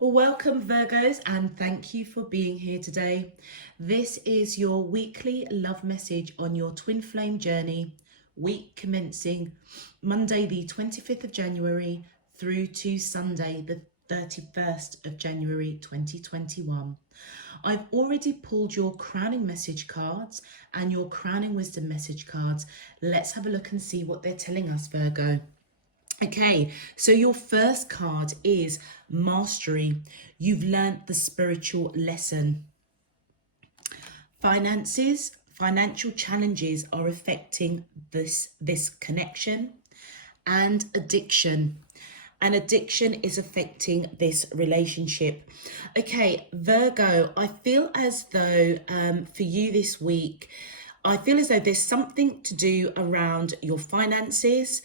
Well, welcome Virgos, and thank you for being here today. This is your weekly love message on your twin flame journey, week commencing Monday the 25th of January through to Sunday the 31st of January 2021. I've already pulled your crowning message cards and your crowning wisdom message cards. Let's have a look and see what they're telling us, Virgo. Okay, so your first card is mastery. You've learnt the spiritual lesson. Finances, financial challenges are affecting this connection. And addiction. And addiction is affecting this relationship. Okay, Virgo, I feel as though for you this week, I feel as though there's something to do around your finances,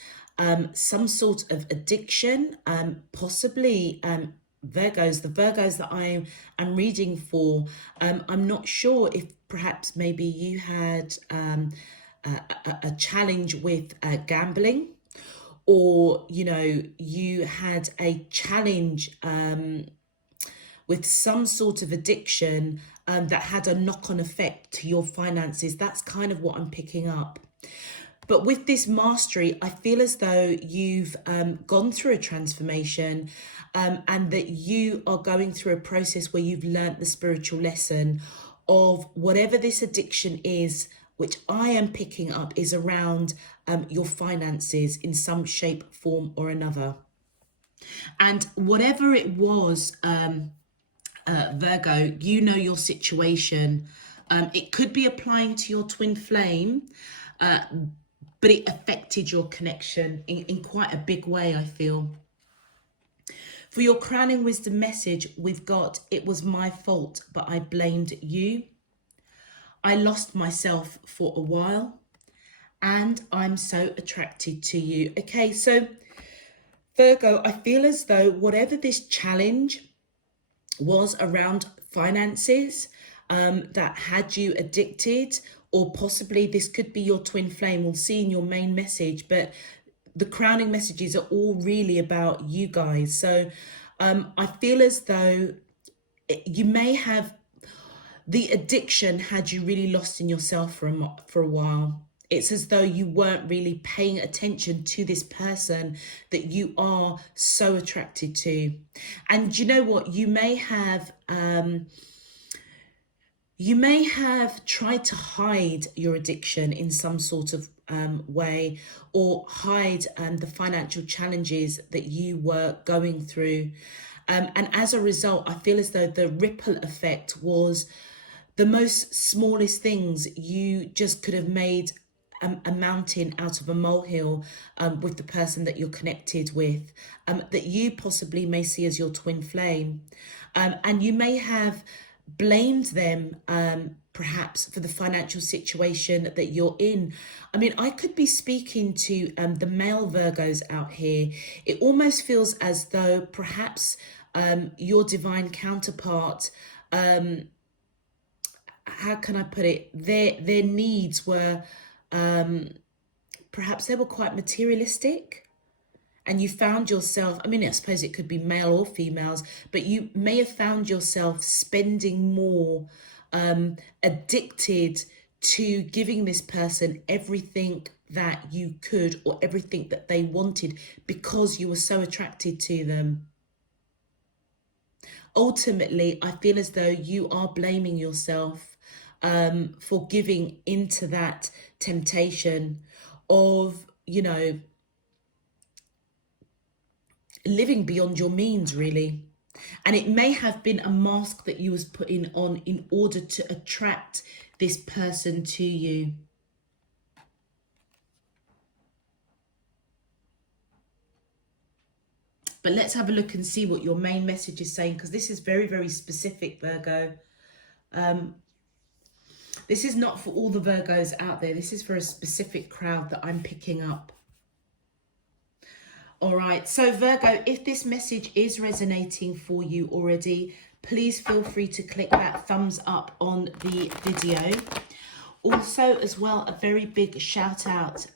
some sort of addiction, possibly Virgos, the Virgos that I am reading for. I'm not sure if perhaps maybe you had a challenge with gambling, or you had a challenge with some sort of addiction that had a knock-on effect to your finances. That's kind of what I'm picking up. But with this mastery, I feel as though you've gone through a transformation, and that you are going through a process where you've learnt the spiritual lesson of whatever this addiction is, which I am picking up is around your finances in some shape, form or another. And whatever it was, Virgo, you know your situation. It could be applying to your twin flame, but it affected your connection in quite a big way, I feel. For your crowning wisdom message, we've got, it was my fault, but I blamed you. I lost myself for a while, and I'm so attracted to you. Okay, so Virgo, I feel as though whatever this challenge was around finances that had you addicted, or possibly this could be your twin flame, we'll see in your main message, but the crowning messages are all really about you guys. So I feel as though you may have, the addiction had you really lost in yourself for a while. It's as though you weren't really paying attention to this person that you are so attracted to. And you know what? You may have tried to hide your addiction in some sort of way, or hide the financial challenges that you were going through. And as a result, I feel as though the ripple effect was the most smallest things. You just could have made a mountain out of a molehill with the person that you're connected with, that you possibly may see as your twin flame. And you may have blamed them perhaps for the financial situation that you're in. I mean, I could be speaking to the male Virgos out here. It almost feels as though perhaps your divine counterpart, how can I put it, their needs were perhaps they were quite materialistic, and you found yourself, I mean, I suppose it could be male or females, but you may have found yourself spending more, addicted to giving this person everything that you could, or everything that they wanted, because you were so attracted to them. Ultimately, I feel as though you are blaming yourself for giving into that temptation of, living beyond your means, really. And it may have been a mask that you was putting on in order to attract this person to you. But let's have a look and see what your main message is saying, because this is very, very specific, Virgo. This is not for all the Virgos out there. This is for a specific crowd that I'm picking up. All right, so Virgo, if this message is resonating for you already, please feel free to click that thumbs up on the video. Also, as well, a very big shout out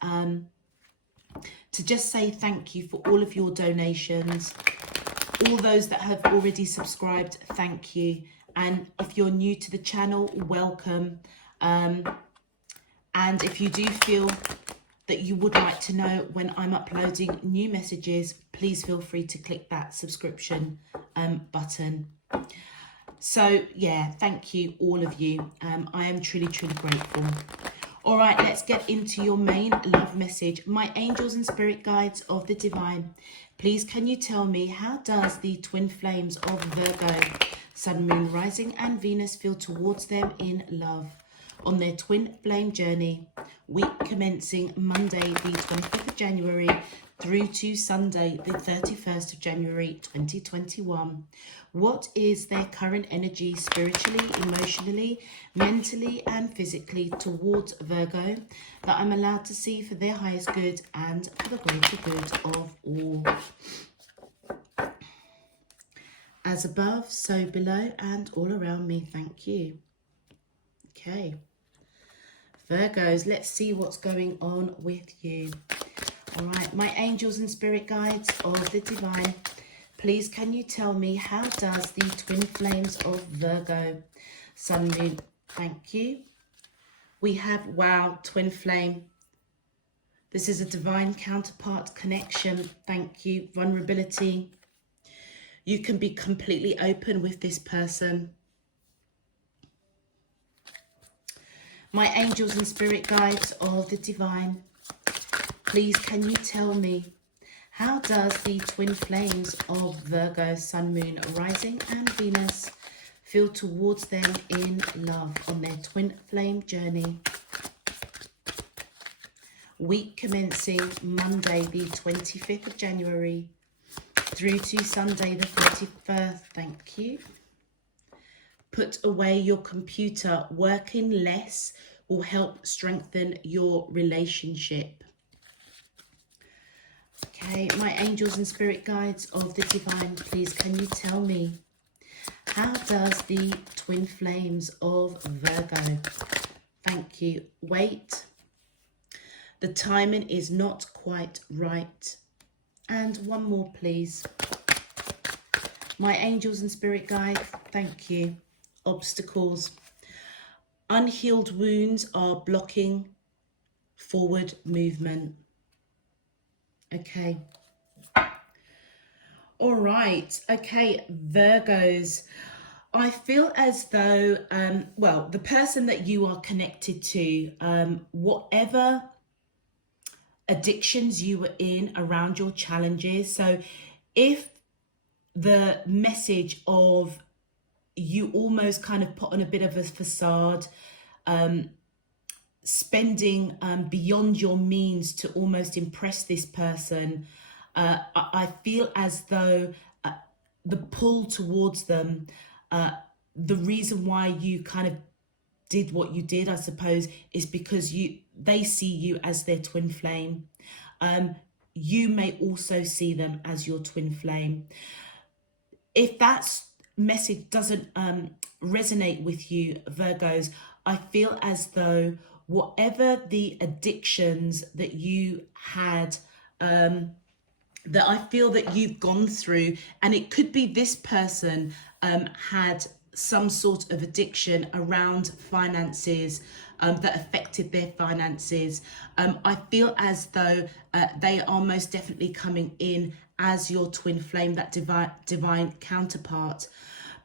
to just say thank you for all of your donations. All those that have already subscribed, thank you. And if you're new to the channel, welcome. And if you do feel that you would like to know when I'm uploading new messages, please feel free to click that subscription button. So yeah, thank you, all of you. I am truly, truly grateful. All right, let's get into your main love message. My angels and spirit guides of the divine, please can you tell me, how does the twin flames of Virgo, Sun, Moon, Rising and Venus feel towards them in love on their twin flame journey, week commencing Monday the 25th of January through to Sunday the 31st of January 2021. What is their current energy spiritually, emotionally, mentally and physically towards Virgo that I'm allowed to see for their highest good and for the greater good of all? As above, so below and all around me. Thank you. Okay. Virgos, let's see what's going on with you. All right, my angels and spirit guides of the divine, please can you tell me, how does the twin flames of Virgo, Sun, Moon, thank you. We have, wow, twin flame. This is a divine counterpart connection. Thank you. Vulnerability. You can be completely open with this person. My angels and spirit guides of the divine, please can you tell me, how does the twin flames of Virgo, Sun, Moon, Rising and Venus feel towards them in love on their twin flame journey? Week commencing Monday the 25th of January through to Sunday the 31st. Thank you. Put away your computer. Working less will help strengthen your relationship. Okay, my angels and spirit guides of the divine, please can you tell me, how does the twin flames of Virgo, thank you, wait, the timing is not quite right. And one more please. My angels and spirit guides, thank you, obstacles, unhealed wounds are blocking forward movement. Okay. All right. Okay, Virgos. I feel as though, well, the person that you are connected to, whatever addictions you were in around your challenges. So if the message of you almost kind of put on a bit of a facade, spending beyond your means to almost impress this person, I feel as though the pull towards them, the reason why you kind of did what you did, I suppose, is because they see you as their twin flame. You may also see them as your twin flame. If that message doesn't resonate with you, Virgos, I feel as though whatever the addictions that you had, that I feel that you've gone through, and it could be this person had some sort of addiction around finances that affected their finances. I feel as though they are most definitely coming in as your twin flame, that divine counterpart.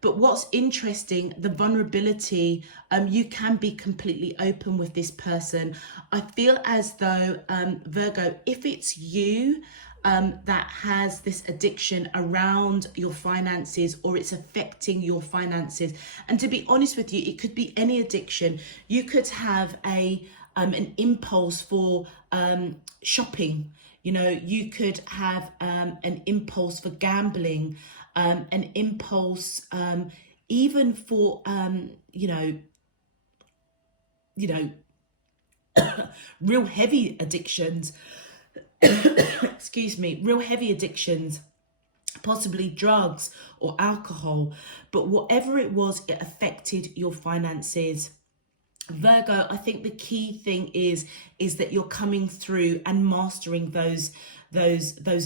But what's interesting, the vulnerability, you can be completely open with this person. I feel as though, Virgo, if it's you that has this addiction around your finances, or it's affecting your finances, and to be honest with you, it could be any addiction. You could have an impulse for shopping. You know, you could have an impulse for gambling, an impulse even for real heavy addictions. Excuse me, real heavy addictions, possibly drugs or alcohol. But whatever it was, it affected your finances. Virgo, I think the key thing is that you're coming through and mastering those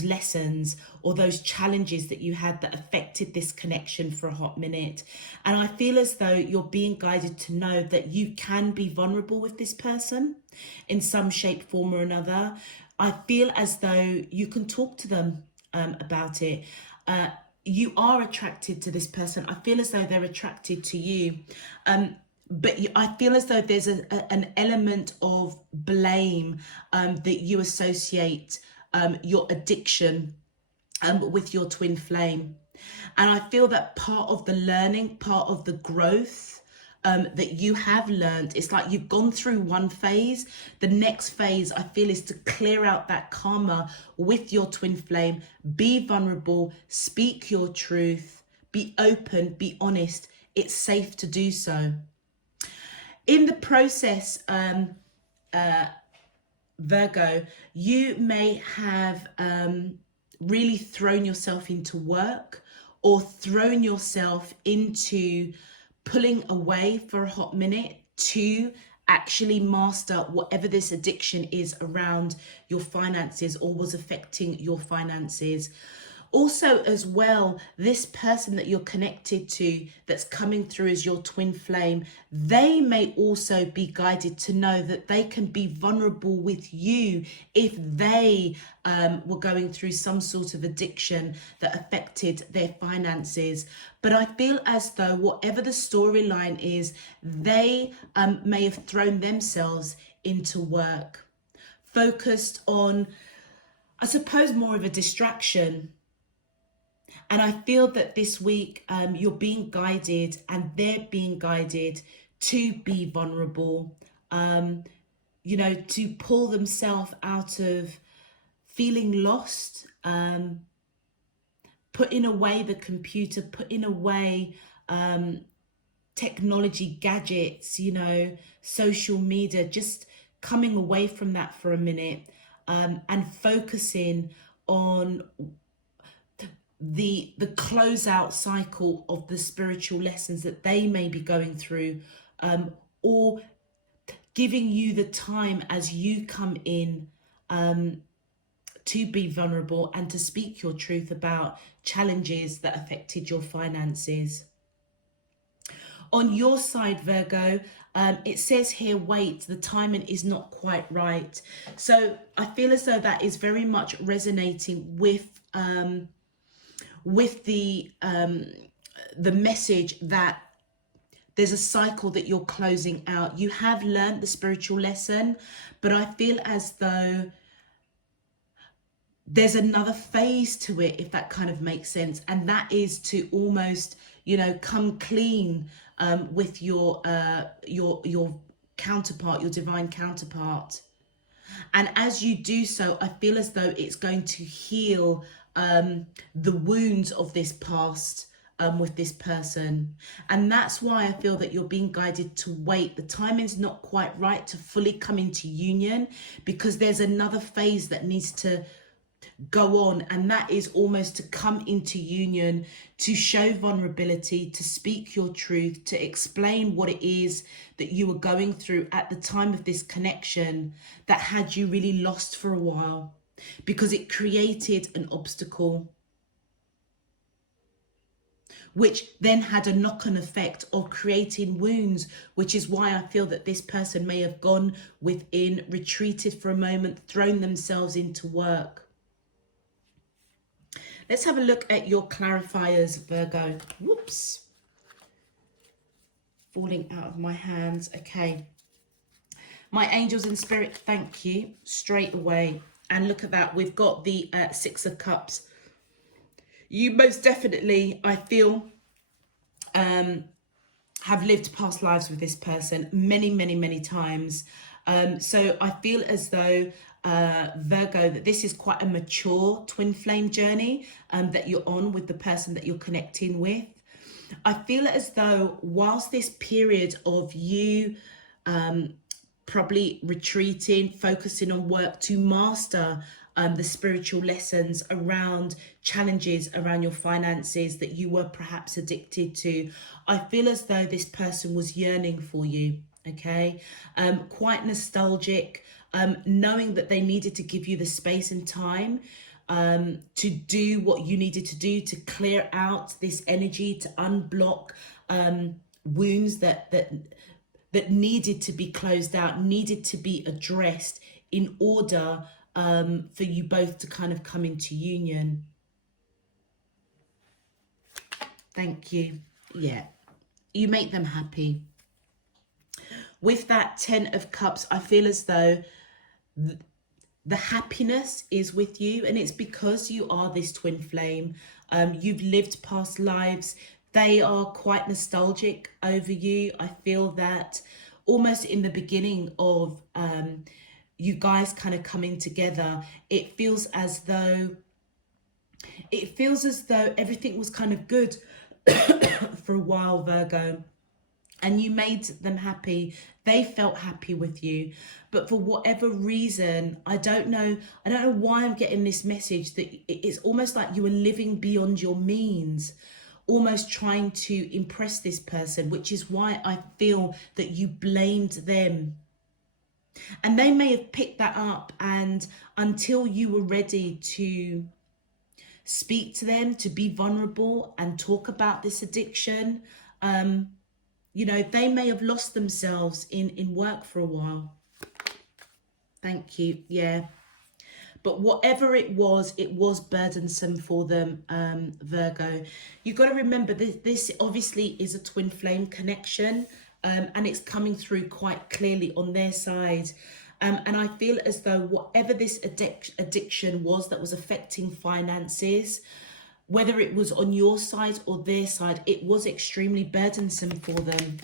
lessons or those challenges that you had that affected this connection for a hot minute. And I feel as though you're being guided to know that you can be vulnerable with this person in some shape, form or another. I feel as though you can talk to them about it. You are attracted to this person. I feel as though they're attracted to you. But I feel as though there's an element of blame that you associate your addiction with your twin flame. And I feel that part of the learning, part of the growth that you have learned, it's like you've gone through one phase. The next phase, I feel, is to clear out that karma with your twin flame. Be vulnerable, speak your truth, be open, be honest. It's safe to do so. In the process, Virgo, you may have really thrown yourself into work or thrown yourself into pulling away for a hot minute to actually master whatever this addiction is around your finances or was affecting your finances. Also, as well, this person that you're connected to that's coming through as your twin flame, they may also be guided to know that they can be vulnerable with you if they were going through some sort of addiction that affected their finances. But I feel as though whatever the storyline is, they may have thrown themselves into work, focused on, I suppose, more of a distraction. And I feel that this week you're being guided and they're being guided to be vulnerable, to pull themselves out of feeling lost, putting away the computer, putting away technology, gadgets, social media, just coming away from that for a minute and focusing on the closeout cycle of the spiritual lessons that they may be going through, or giving you the time as you come in to be vulnerable and to speak your truth about challenges that affected your finances. On your side, Virgo, it says here, wait, the timing is not quite right. So I feel as though that is very much resonating with the message that there's a cycle that you're closing out. You have learned the spiritual lesson, but I feel as though there's another phase to it, if that kind of makes sense. And that is to almost, come clean with your counterpart, your divine counterpart. And as you do so, I feel as though it's going to heal the wounds of this past with this person. And that's why I feel that you're being guided to wait. The timing's not quite right to fully come into union, because there's another phase that needs to go on, and that is almost to come into union, to show vulnerability, to speak your truth, to explain what it is that you were going through at the time of this connection that had you really lost for a while, because it created an obstacle which then had a knock-on effect of creating wounds, which is why I feel that this person may have gone within, retreated for a moment, thrown themselves into work. Let's have a look at your clarifiers, Virgo. Whoops. Falling out of my hands. Okay. My angels in spirit, thank you. Straight away. And look at that. We've got the 6 of Cups. You most definitely, I feel, have lived past lives with this person many, many, many times. So I feel as though Virgo, that this is quite a mature twin flame journey that you're on with the person that you're connecting with. I feel as though whilst this period of you probably retreating, focusing on work to master the spiritual lessons around challenges around your finances that you were perhaps addicted to, I feel as though this person was yearning for you. okay? Quite nostalgic, knowing that they needed to give you the space and time to do what you needed to do to clear out this energy, to unblock wounds that needed to be closed out, needed to be addressed in order for you both to kind of come into union. Thank you. Yeah, you make them happy. With that 10 of Cups, I feel as though the happiness is with you, and it's because you are this twin flame. You've lived past lives. They are quite nostalgic over you. I feel that almost in the beginning of you guys kind of coming together, it feels as though everything was kind of good for a while, Virgo, and you made them happy. They felt happy with you, but for whatever reason, I don't know why I'm getting this message that it's almost like you were living beyond your means, almost trying to impress this person, which is why I feel that you blamed them. And they may have picked that up, and until you were ready to speak to them, to be vulnerable and talk about this addiction, you know, they may have lost themselves in work for a while. Thank you. Yeah. But whatever it was burdensome for them, Virgo. You've got to remember, this obviously is a twin flame connection, and it's coming through quite clearly on their side. And I feel as though whatever this addiction was that was affecting finances, whether it was on your side or their side, it was extremely burdensome for them.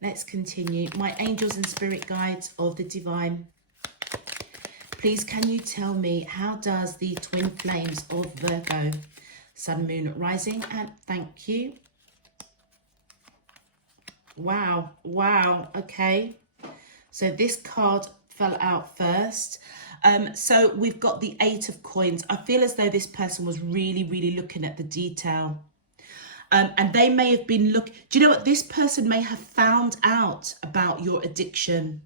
Let's continue. My angels and spirit guides of the divine, please can you tell me, how does the twin flames of Virgo, sun, moon, rising, and thank you. Wow, okay. So this card fell out first. So we've got the 8 of coins. I feel as though this person was really looking at the detail. And they may have been do you know what? This person may have found out about your addiction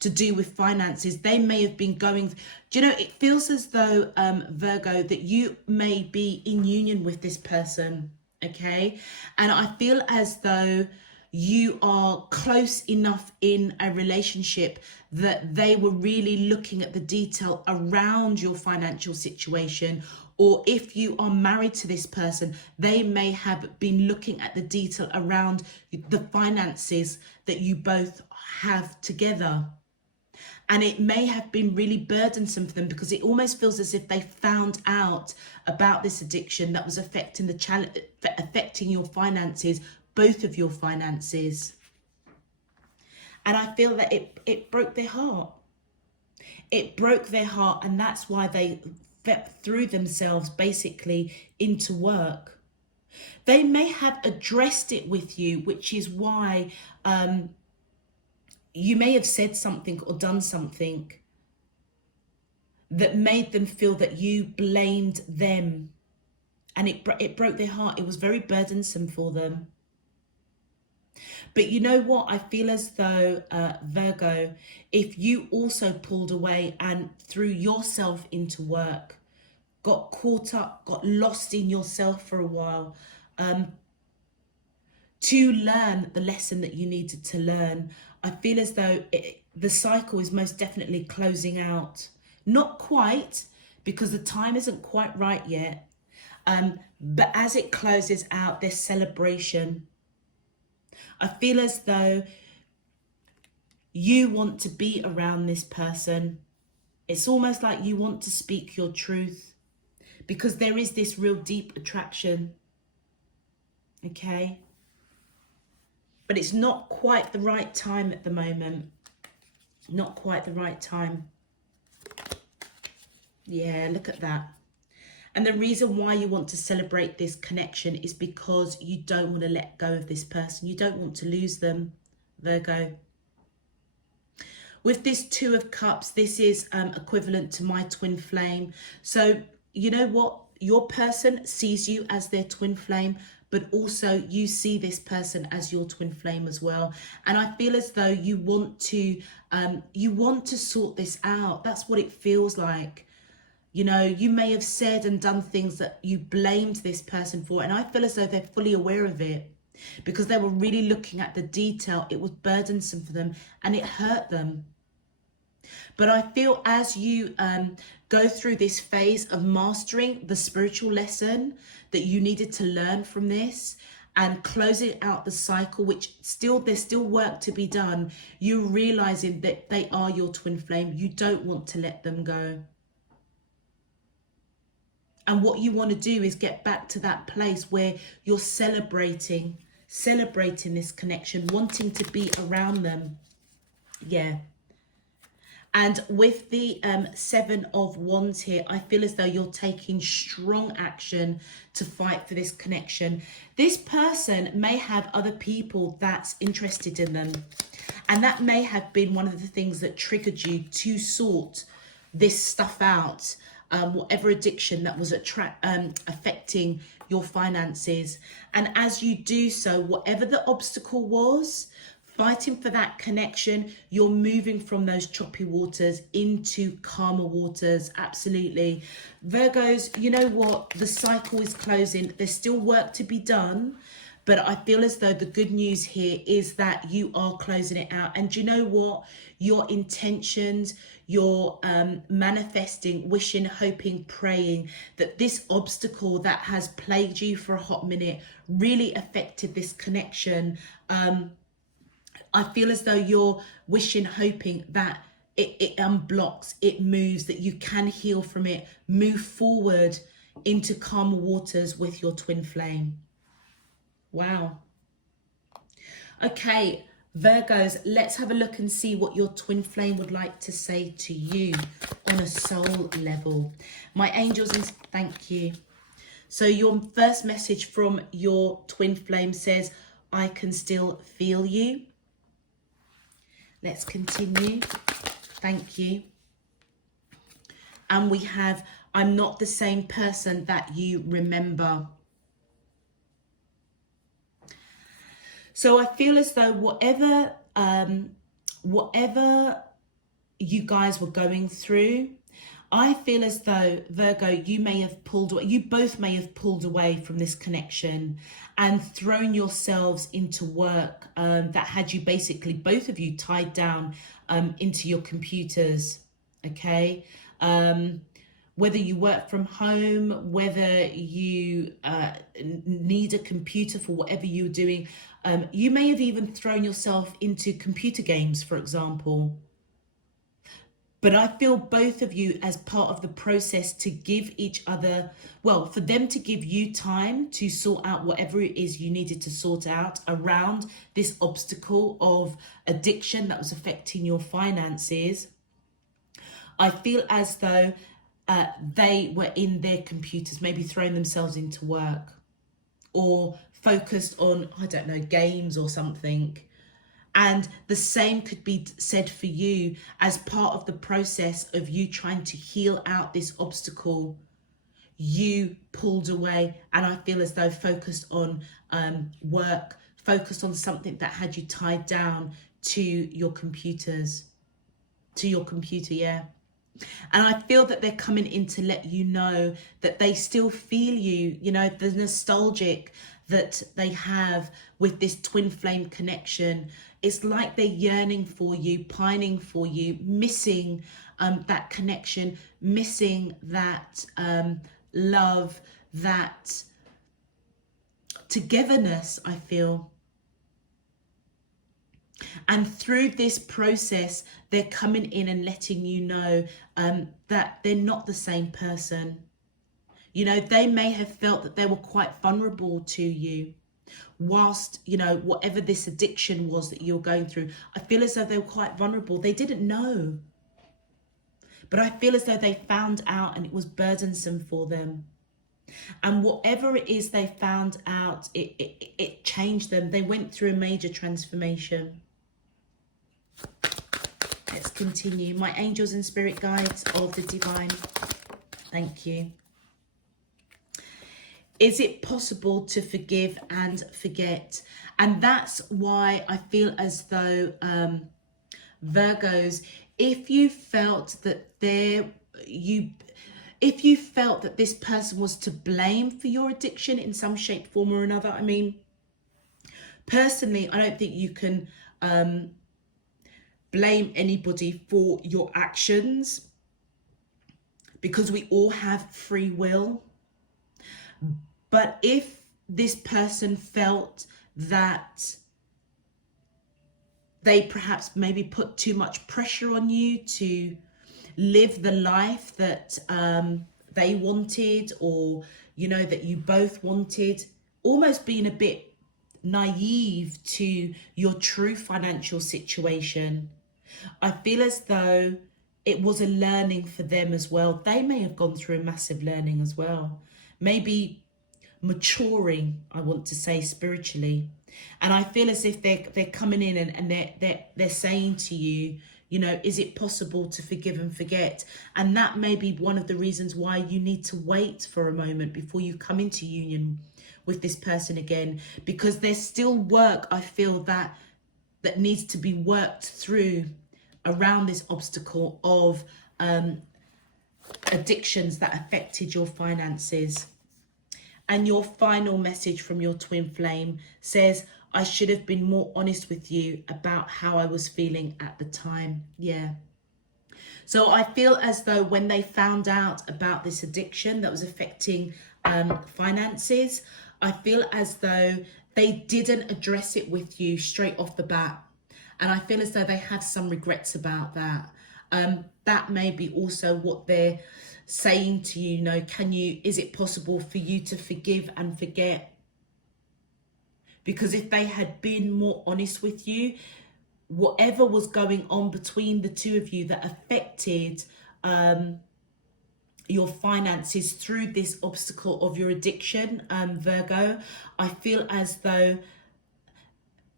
to do with finances. They may have been going, do you know, it feels as though, Virgo, that you may be in union with this person, okay? And I feel as though you are close enough in a relationship that they were really looking at the detail around your financial situation. Or if you are married to this person, they may have been looking at the detail around the finances that you both have together. And it may have been really burdensome for them, because it almost feels as if they found out about this addiction that was affecting your finances, both of your finances. And I feel that it broke their heart. It broke their heart, and that's why they threw themselves basically into work. They may have addressed it with you, which is why you may have said something or done something that made them feel that you blamed them, and it broke their heart. It was very burdensome for them. But you know what? I feel as though, Virgo, if you also pulled away and threw yourself into work, got caught up, got lost in yourself for a while, to learn the lesson that you needed to learn, I feel as though the cycle is most definitely closing out. Not quite, because the time isn't quite right yet. But as it closes out, there's celebration. I feel as though you want to be around this person. It's almost like you want to speak your truth, because there is this real deep attraction. Okay? But it's not quite the right time at the moment. Not quite the right time. Yeah, look at that. And the reason why you want to celebrate this connection is because you don't want to let go of this person. You don't want to lose them, Virgo. With this 2 of Cups, this is equivalent to my twin flame. So you know what? Your person sees you as their twin flame, but also you see this person as your twin flame as well. And I feel as though you want to sort this out. That's what it feels like. You know, you may have said and done things that you blamed this person for, and I feel as though they're fully aware of it, because they were really looking at the detail. It was burdensome for them and it hurt them. But I feel as you go through this phase of mastering the spiritual lesson that you needed to learn from this and closing out the cycle, which there's still work to be done, you're realizing that they are your twin flame. You don't want to let them go. And what you want to do is get back to that place where you're celebrating this connection, wanting to be around them. Yeah. And with the 7 of Wands here, I feel as though you're taking strong action to fight for this connection. This person may have other people that's interested in them. And that may have been one of the things that triggered you to sort this stuff out. Whatever addiction that was affecting your finances. And as you do so, whatever the obstacle was, fighting for that connection, you're moving from those choppy waters into calmer waters. Absolutely. Virgos, you know what? The cycle is closing. There's still work to be done. But I feel as though the good news here is that you are closing it out. And do you know what? Your intentions, your manifesting, wishing, hoping, praying that this obstacle that has plagued you for a hot minute really affected this connection. I feel as though you're wishing, hoping that it unblocks, it moves, that you can heal from it, move forward into calmer waters with your twin flame. Wow. Okay, Virgos, let's have a look and see what your twin flame would like to say to you on a soul level. My angels, and thank you. So your first message from your twin flame says, I can still feel you. Let's continue. Thank you. And we have, I'm not the same person that you remember. So I feel as though whatever you guys were going through, I feel as though, Virgo, you both may have pulled away from this connection and thrown yourselves into work that had you basically, both of you, tied down into your computers, okay? Whether you work from home, whether you need a computer for whatever you're doing, you may have even thrown yourself into computer games, for example. But I feel both of you, as part of the process to give each other, well, for them to give you time to sort out whatever it is you needed to sort out around this obstacle of addiction that was affecting your finances. I feel as though they were in their computers, maybe throwing themselves into work or focused on, I don't know, games or something. And the same could be said for you as part of the process of you trying to heal out this obstacle. You pulled away, and I feel as though focused on work, focused on something that had you tied down to your computers, to your computer, yeah. And I feel that they're coming in to let you know that they still feel you, you know, the nostalgic that they have with this twin flame connection. It's like they're yearning for you, pining for you, missing that connection, missing that love, that togetherness, I feel. And through this process, they're coming in and letting you know that they're not the same person. You know, they may have felt that they were quite vulnerable to you whilst, you know, whatever this addiction was that you're going through. I feel as though they were quite vulnerable. They didn't know. But I feel as though they found out and it was burdensome for them. And whatever it is they found out, it changed them. They went through a major transformation. Let's continue. My angels and spirit guides of the divine, thank you. Is it possible to forgive and forget? And that's why I feel as though Virgos, if you felt that if you felt that this person was to blame for your addiction in some shape, form or another, I mean, personally, I don't think you can blame anybody for your actions, because we all have free will. But if this person felt that they perhaps maybe put too much pressure on you to live the life that they wanted, or, you know, that you both wanted, almost being a bit naive to your true financial situation, I feel as though it was a learning for them as well. They may have gone through a massive learning as well, maybe maturing, I want to say, spiritually. And I feel as if they're coming in and they're saying to you, you know, is it possible to forgive and forget? And that may be one of the reasons why you need to wait for a moment before you come into union with this person again, because there's still work, I feel, that needs to be worked through around this obstacle of addictions that affected your finances. And your final message from your twin flame says, I should have been more honest with you about how I was feeling at the time. Yeah. So I feel as though when they found out about this addiction that was affecting finances, I feel as though they didn't address it with you straight off the bat. And I feel as though they had some regrets about that. That may be also what they're saying to you, you know, is it possible for you to forgive and forget? Because if they had been more honest with you, whatever was going on between the two of you that affected your finances through this obstacle of your addiction, Virgo, I feel as though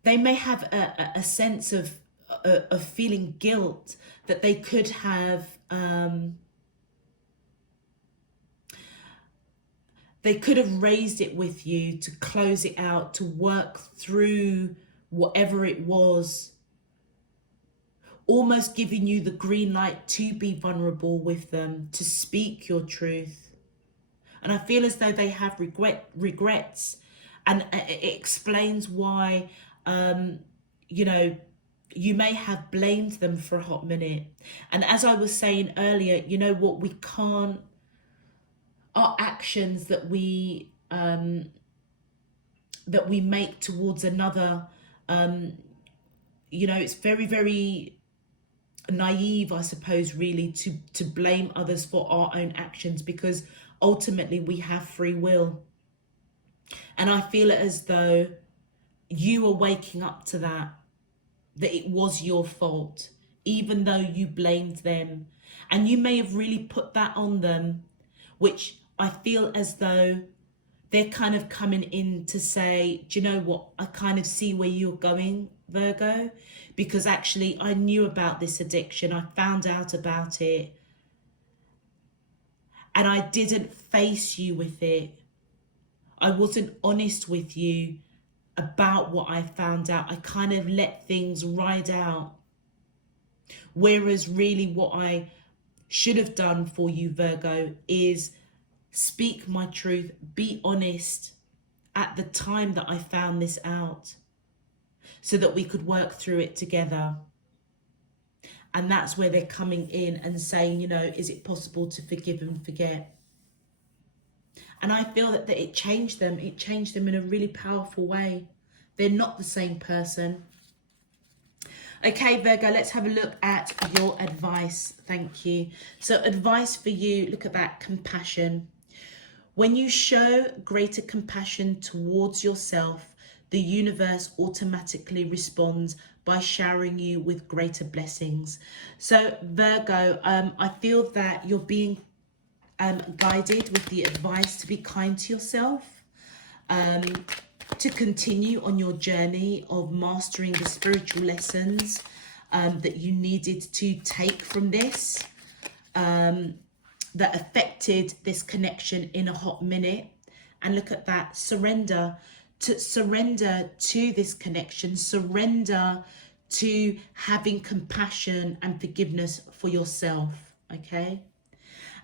they may have a sense of feeling guilt that they could have raised it with you to close it out, to work through whatever it was, almost giving you the green light to be vulnerable with them, to speak your truth. And I feel as though they have regrets, and it explains why, you know, you may have blamed them for a hot minute. And as I was saying earlier, you know what, we can't, our actions that we make towards another, you know, it's very, very naive, I suppose, really, to blame others for our own actions, because ultimately we have free will. And I feel it as though you are waking up to that it was your fault, even though you blamed them. And you may have really put that on them, which I feel as though they're kind of coming in to say, do you know what, I kind of see where you're going, Virgo, because actually I knew about this addiction. I found out about it and I didn't face you with it. I wasn't honest with you about what I found out. I kind of let things ride out. Whereas really what I should have done for you, Virgo, is speak my truth, be honest at the time that I found this out, so that we could work through it together. And that's where they're coming in and saying, you know, is it possible to forgive and forget? And I feel that it changed them. It changed them in a really powerful way. They're not the same person. Okay, Virgo, let's have a look at your advice. Thank you. So advice for you, look at that, compassion. When you show greater compassion towards yourself, the universe automatically responds by showering you with greater blessings. So Virgo, I feel that you're being guided with the advice to be kind to yourself, to continue on your journey of mastering the spiritual lessons that you needed to take from this, that affected this connection in a hot minute, And look at that, surrender to this connection, surrender to having compassion and forgiveness for yourself, okay?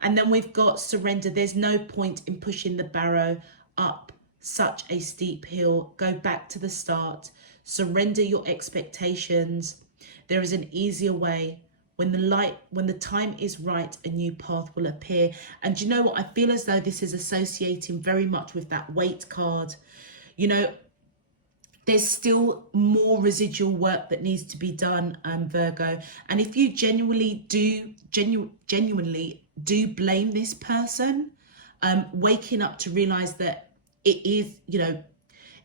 And then we've got surrender. There's no point in pushing the barrow up such a steep hill. Go back to the start. Surrender your expectations. There is an easier way. When the time is right, a new path will appear. And you know what? I feel as though this is associating very much with that weight card. You know, there's still more residual work that needs to be done, Virgo. And if you genuinely do blame this person, waking up to realize that it is, you know,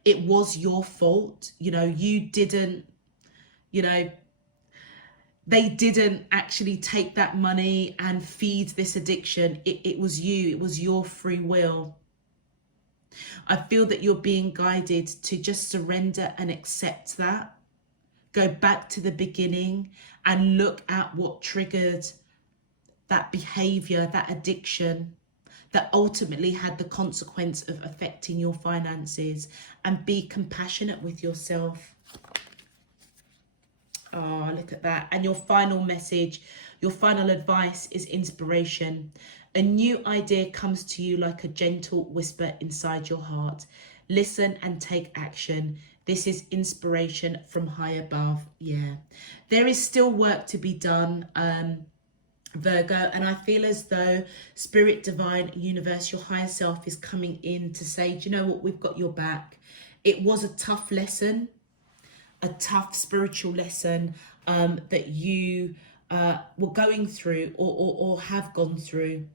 it was your fault. You know, you didn't, you know, they didn't actually take that money and feed this addiction. It was you. It was your free will. I feel that you're being guided to just surrender and accept that. Go back to the beginning and look at what triggered that behavior, that addiction that ultimately had the consequence of affecting your finances, and be compassionate with yourself. Oh, look at that. And your final message, your final advice is inspiration. A new idea comes to you like a gentle whisper inside your heart. Listen and take action. This is inspiration from high above. Yeah, there is still work to be done, Virgo, and I feel as though Spirit, Divine, Universe, your higher self is coming in to say, do you know what, we've got your back. It was a tough lesson, a tough spiritual lesson that you were going through or have gone through.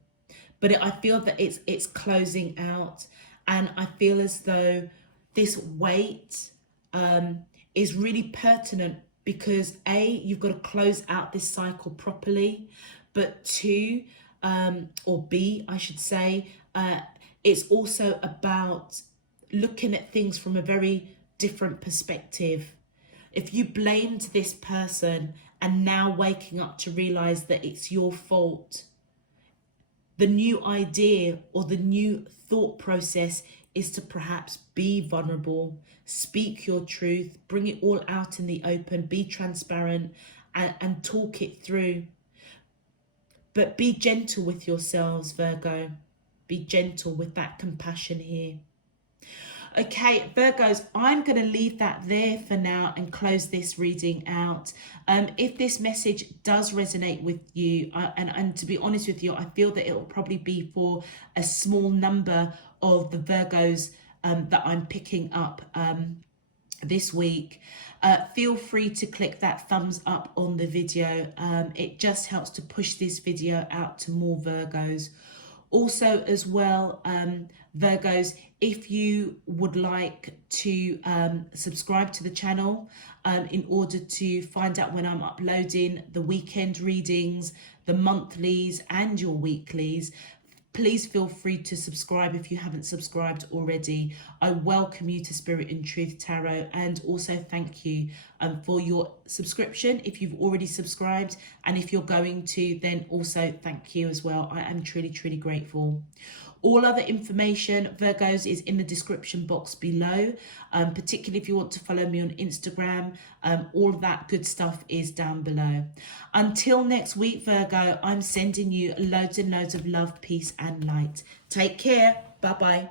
But I feel that it's closing out, and I feel as though this weight is really pertinent because A, you've got to close out this cycle properly, but two, or B, I should say, it's also about looking at things from a very different perspective. If you blamed this person and now waking up to realize that it's your fault, the new idea or the new thought process is to perhaps be vulnerable, speak your truth, bring it all out in the open, be transparent and talk it through. But be gentle with yourselves, Virgo. Be gentle with that compassion here. Okay, Virgos, I'm going to leave that there for now and close this reading out. If this message does resonate with you, and to be honest with you, I feel that it will probably be for a small number of the Virgos that I'm picking up this week. Feel free to click that thumbs up on the video. It just helps to push this video out to more Virgos. Also as well, Virgos, if you would like to subscribe to the channel in order to find out when I'm uploading the weekend readings, the monthlies and your weeklies, please feel free to subscribe if you haven't subscribed already. I welcome you to Spirit and Truth Tarot, and also thank you for your subscription if you've already subscribed, and if you're going to, then also thank you as well. I am truly, truly grateful. All other information, Virgos, is in the description box below, particularly if you want to follow me on Instagram. All of that good stuff is down below. Until next week, Virgo, I'm sending you loads and loads of love, peace and light. Take care. Bye-bye.